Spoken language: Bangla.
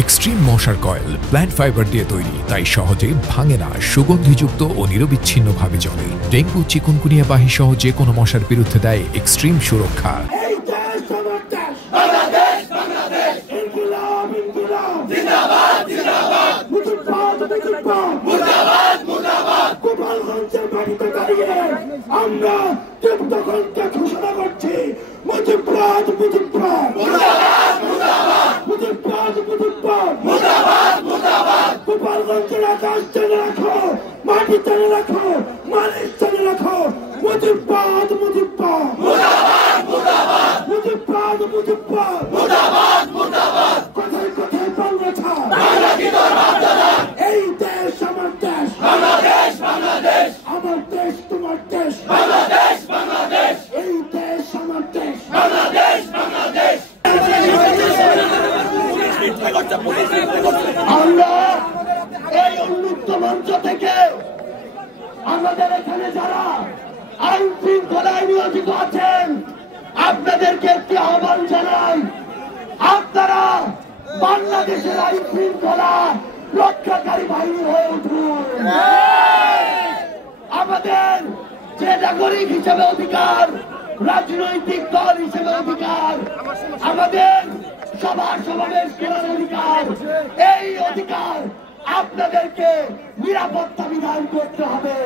এক্সট্রিম মশার কয়েল প্ল্যান্ট ফাইবার দিয়ে তৈরি, তাই সহজে ভাঙে না, সুগন্ধিযুক্ত ও নিরবিচ্ছিন্নভাবে জ্বলে। ডেঙ্গু, চিকুনগুনিয়া বাহি সহ যে কোনো মশার বিরুদ্ধে দেয় এক্সট্রিম সুরক্ষা। আমরা দেবদখলকে ঘোষণা করছি, মুজিববাদ মুজিববাদ মুজিববাদ মুজিববাদ মুজিববাদ। গোপালগঞ্জের আকাশ চেনে রাখো, মাটি চেনে রাখো, মালিশ চেনে রাখো, মুজিববাদ মুজিববাদ মুজিববাদ মুজিববাদ। কোথায় কোথায় বাংলা ছাড়, এই দেশ আমার দেশ, বাংলাদেশ বাংলাদেশ, আমার দেশ তোমার দেশ, বাংলাদেশ বাংলাদেশ, এই দেশ আমার দেশ, বাংলাদেশ বাংলাদেশ। আমরা এই উন্মুক্ত মঞ্চ থেকে আমাদের এখানে যারা আইন শৃঙ্খলায় নিয়োজিত আছেন আপনাদেরকে একটি আহ্বান জানাই, আপনারা বাংলাদেশের আইন শৃঙ্খলা রক্ষাকারী বাহিনী হয়ে উঠুন। আমাদের যে নাগরিক হিসেবে অধিকার, রাজনৈতিক দল হিসেবে অধিকার, আমাদের সভা সমাবেশ করার অধিকার, এই অধিকার আপনাদেরকে নিরাপত্তা বিধান করতে হবে।